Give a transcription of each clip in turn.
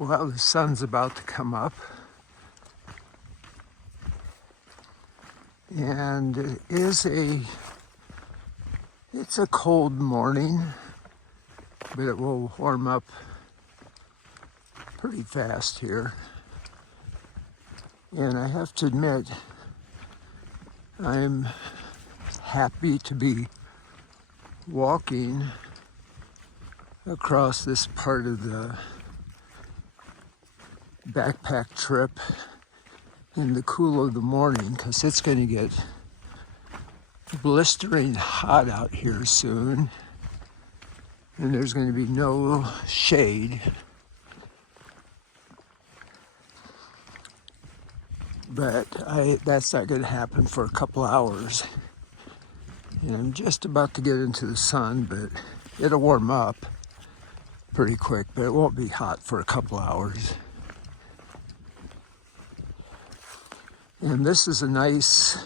Well, the sun's about to come up, and it's a cold morning, but it will warm up pretty fast here. And I have to admit, I'm happy to be walking across this part of the backpack trip in the cool of the morning, because it's going to get blistering hot out here soon, and there's going to be no shade. But that's not going to happen for a couple hours. And I'm just about to get into the sun, but it'll warm up pretty quick, but it won't be hot for a couple hours. And this is a nice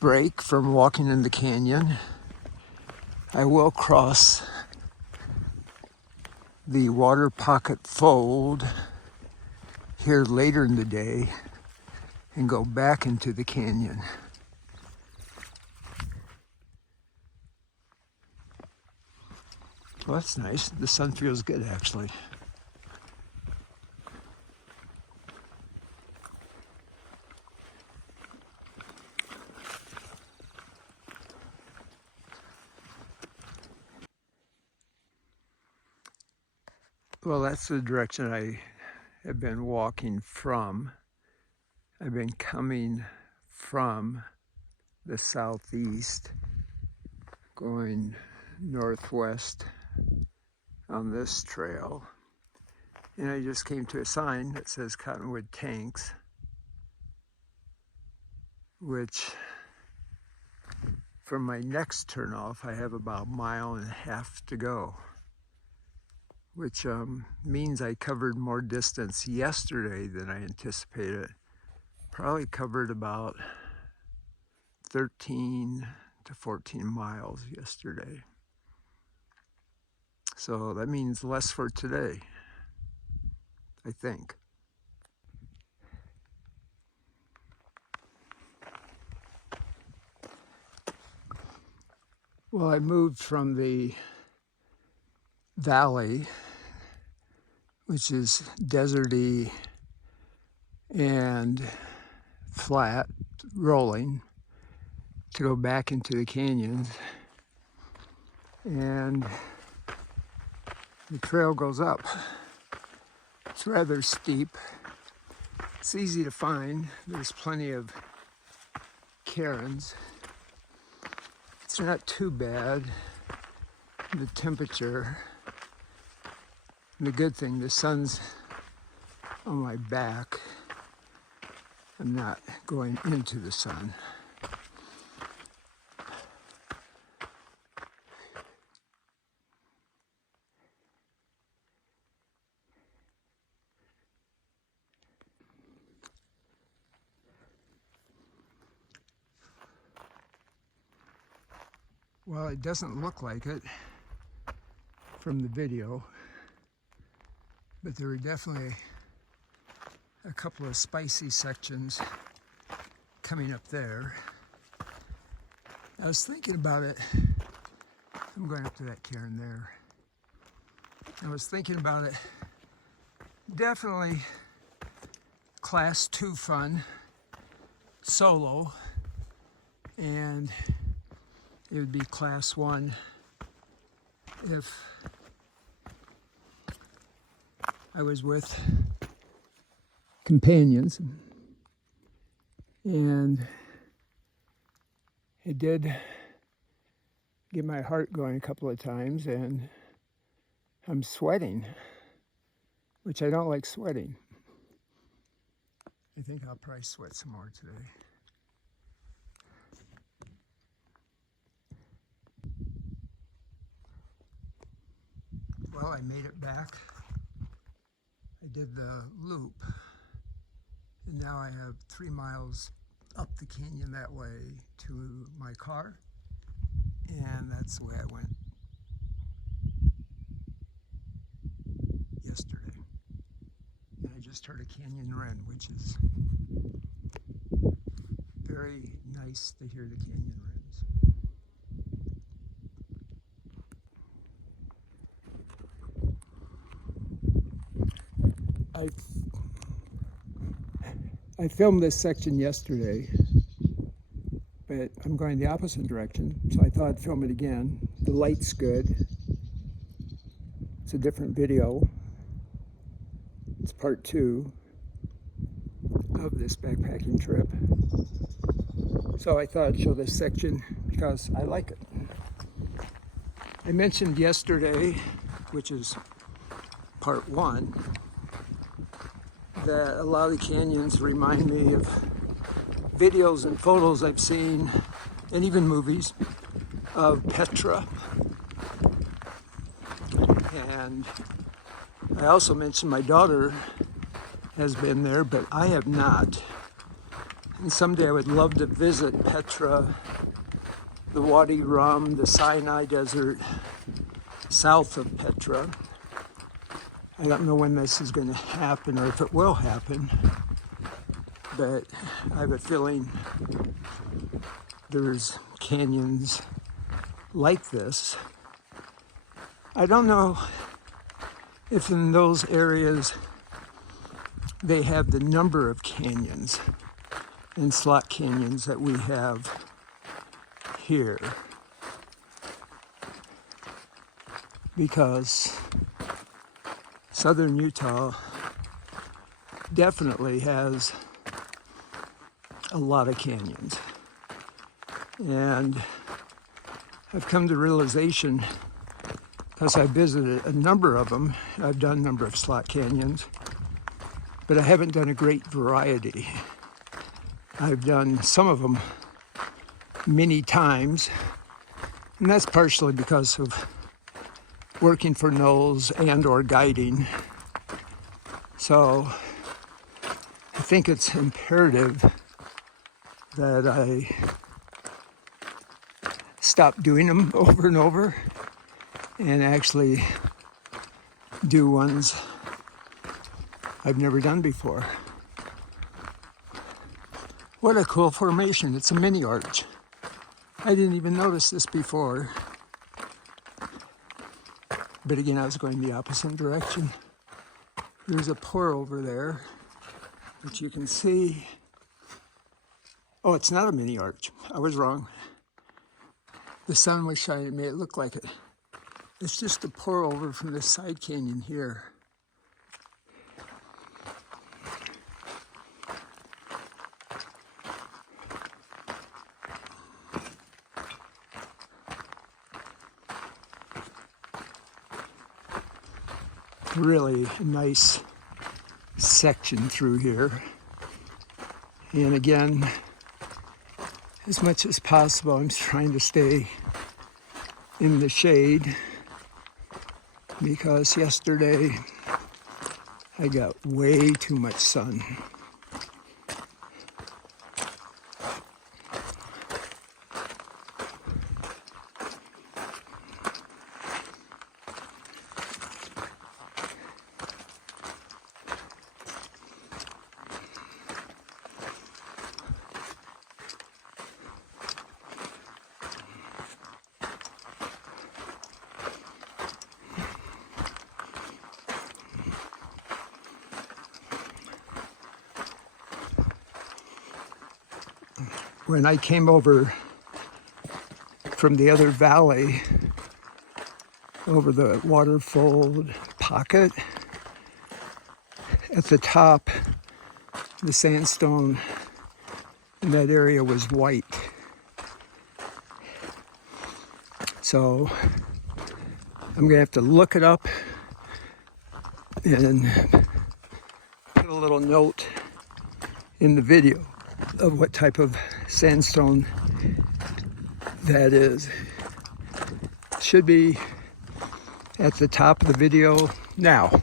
break from walking in the canyon. I will cross the water pocket fold here later in the day and go back into the canyon. Well, that's nice. The sun feels good, actually. Well, that's the direction I have been walking from. I've been coming from the southeast, going northwest on this trail. And I just came to a sign that says Cottonwood Tanks, which from my next turnoff, I have about 1.5 miles to go, which means I covered more distance yesterday than I anticipated. Probably covered about 13 to 14 miles yesterday. So that means less for today, I think. Well, I moved from the valley, which is deserty and flat, rolling, to go back into the canyons. And the trail goes up. It's rather steep. It's easy to find. There's plenty of cairns. It's not too bad. The temperature, the good thing, the sun's on my back. I'm not going into the sun. Well, it doesn't look like it from the video, but there were definitely a couple of spicy sections coming up there. I was thinking about it. I'm going up to that cairn there. I was thinking about it. Definitely class 2 fun, solo, and it would be class 1 if I was with companions. And it did get my heart going a couple of times, and I'm sweating, which I don't like sweating. I think I'll probably sweat some more today. Well, I made it back. I did the loop, and now I have 3 miles up the canyon that way to my car, and that's the way I went yesterday. just heard a canyon wren, which is very nice to hear the canyon wrens. I filmed this section yesterday, but I'm going the opposite direction, so I thought I'd film it again. The light's good. It's a different video. It's part 2 of this backpacking trip. So I thought I'd show this section because I like it. I mentioned yesterday, which is part 1, that a lot of the canyons remind me of videos and photos I've seen, and even movies, of Petra. And I also mentioned my daughter has been there, but I have not. And someday I would love to visit Petra, the Wadi Rum, the Sinai Desert, south of Petra. I don't know when this is going to happen or if it will happen, but I have a feeling there's canyons like this. I don't know if in those areas they have the number of canyons and slot canyons that we have here, because southern Utah definitely has a lot of canyons. And I've come to realization, because I visited a number of them, I've done a number of slot canyons, but I haven't done a great variety. I've done some of them many times, and that's partially because of working for NOLS and or guiding. So I think it's imperative that I stop doing them over and over and actually do ones I've never done before. What a cool formation. It's a mini arch. I didn't even notice this before. But again, I was going the opposite direction. There's a pour over there, which you can see. Oh, it's not a mini arch. I was wrong. The sun was shining, it made it look like it. It's just a pour over from this side canyon here. Really nice section through here. And again, as much as possible, I'm trying to stay in the shade, because yesterday I got way too much sun. When I came over from the other valley, over the waterfold pocket, at the top, the sandstone in that area was white. So I'm gonna have to look it up and put a little note in the video of what type of sandstone that is. Should be at the top of the video now.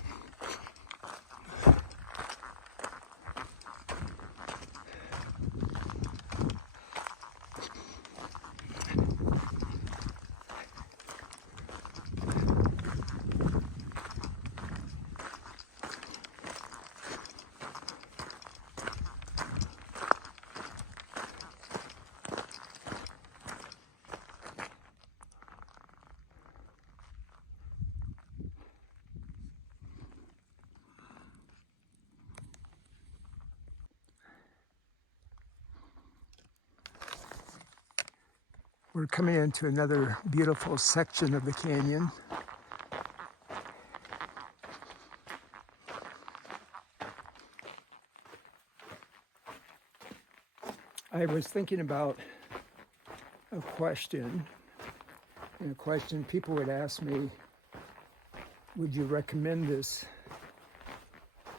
We're coming into another beautiful section of the canyon. I was thinking about a question, and a question people would ask me, would you recommend this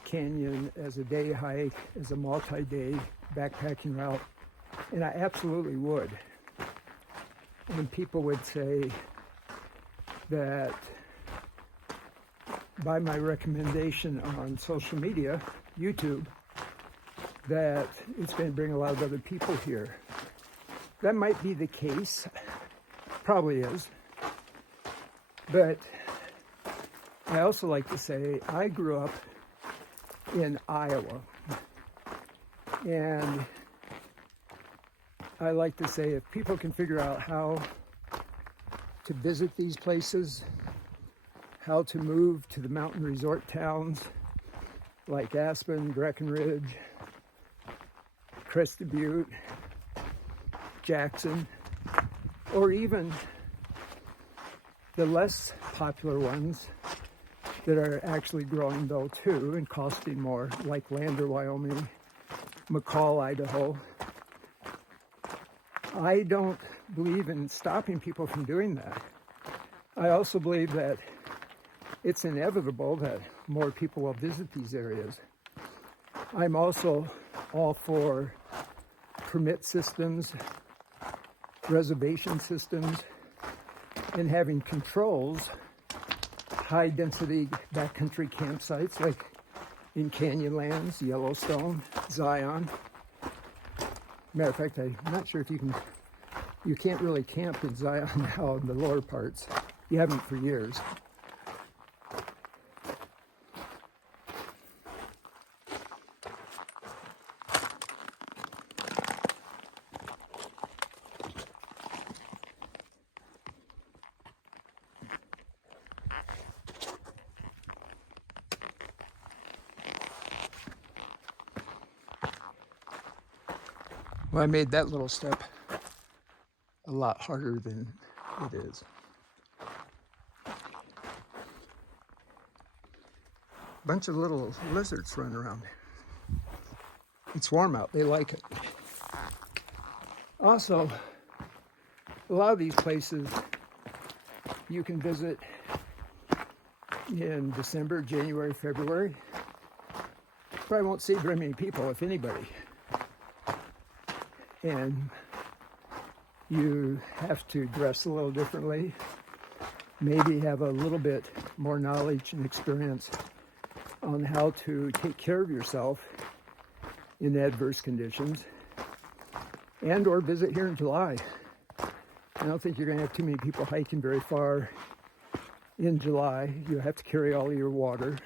canyon as a day hike, as a multi-day backpacking route? And I absolutely would. And people would say that by my recommendation on social media, YouTube, that it's going to bring a lot of other people here. That might be the case, probably is. But I also like to say I grew up in Iowa. And I like to say if people can figure out how to visit these places, how to move to the mountain resort towns like Aspen, Breckenridge, Crested Butte, Jackson, or even the less popular ones that are actually growing though too and costing more, like Lander, Wyoming, McCall, Idaho. I don't believe in stopping people from doing that. I also believe that it's inevitable that more people will visit these areas. I'm also all for permit systems, reservation systems, and having controls, high density backcountry campsites like in Canyonlands, Yellowstone, Zion. Matter of fact, I'm not sure if you can't really camp in Zion now in the lower parts. You haven't for years. Well, I made that little step a lot harder than it is. Bunch of little lizards running around. It's warm out, they like it. Also, a lot of these places you can visit in December, January, February. Probably won't see very many people, if anybody. And you have to dress a little differently, maybe have a little bit more knowledge and experience on how to take care of yourself in adverse conditions, and or visit here in July. I don't think you're going to have too many people hiking very far in July. You have to carry all of your water,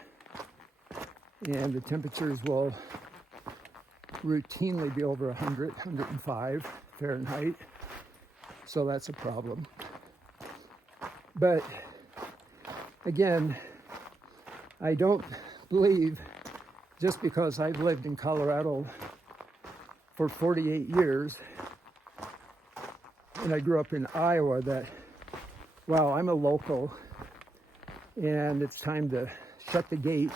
and the temperatures will routinely be over 100, 105 Fahrenheit, so that's a problem. But again, I don't believe just because I've lived in Colorado for 48 years and I grew up in Iowa that, wow, I'm a local and it's time to shut the gate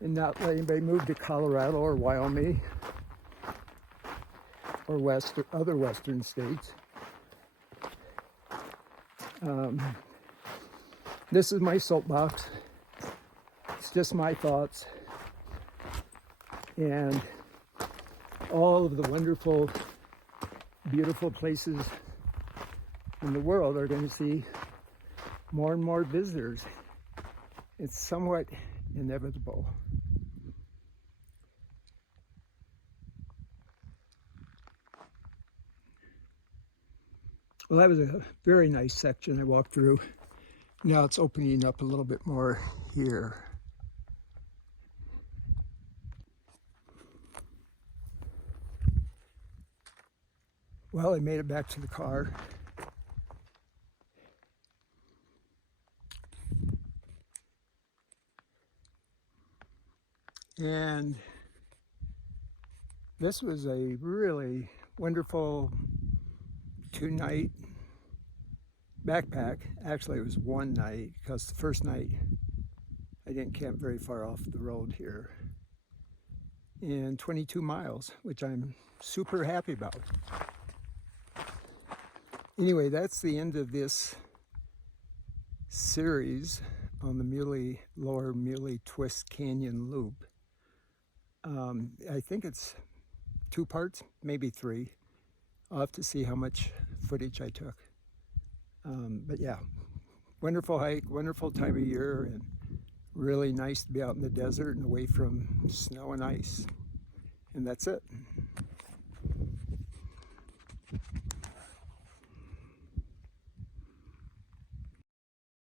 and not let anybody move to Colorado or Wyoming or other western states. This is my soapbox. It's just my thoughts. And all of the wonderful, beautiful places in the world are going to see more and more visitors. It's somewhat inevitable. Well, that was a very nice section I walked through. Now it's opening up a little bit more here. Well, I made it back to the car. And this was a really wonderful 2-night backpack. Actually, it was 1 night because the first night I didn't camp very far off the road here. And 22 miles, which I'm super happy about. Anyway, that's the end of this series on the Lower Muley Twist Canyon Loop. I think it's 2 parts, maybe 3. I'll have to see how much footage I took. But yeah, wonderful hike, wonderful time of year, and really nice to be out in the desert and away from snow and ice. And that's it.